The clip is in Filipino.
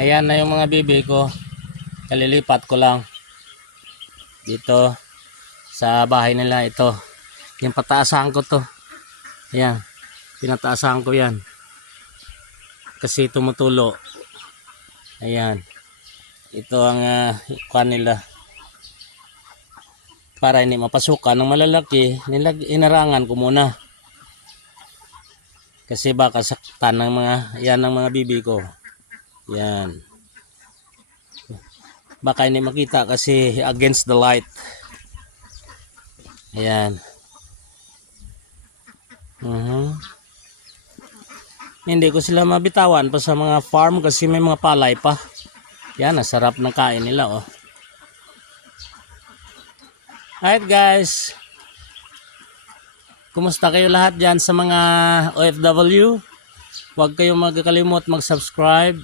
Ayan na yung mga bibi ko. Kalilipat ko lang dito sa bahay nila. Ito yung pataasan ko to. Ayan, pinataasan ko yan kasi tumutulo. Ayan, ito ang kanila para hindi mapasukan ng malalaki. Inarangan ko muna kasi baka saktan ng mga yan ng mga bibi ko. Yan, baka hindi makita kasi against the light. Ayan. Hindi ko sila mabitawan pa sa mga farm kasi may mga palay pa. Yan, nasarap ng kain nila, oh. Alright guys, kumusta kayo lahat dyan sa mga OFW? Huwag kayong magkakalimot mag-subscribe.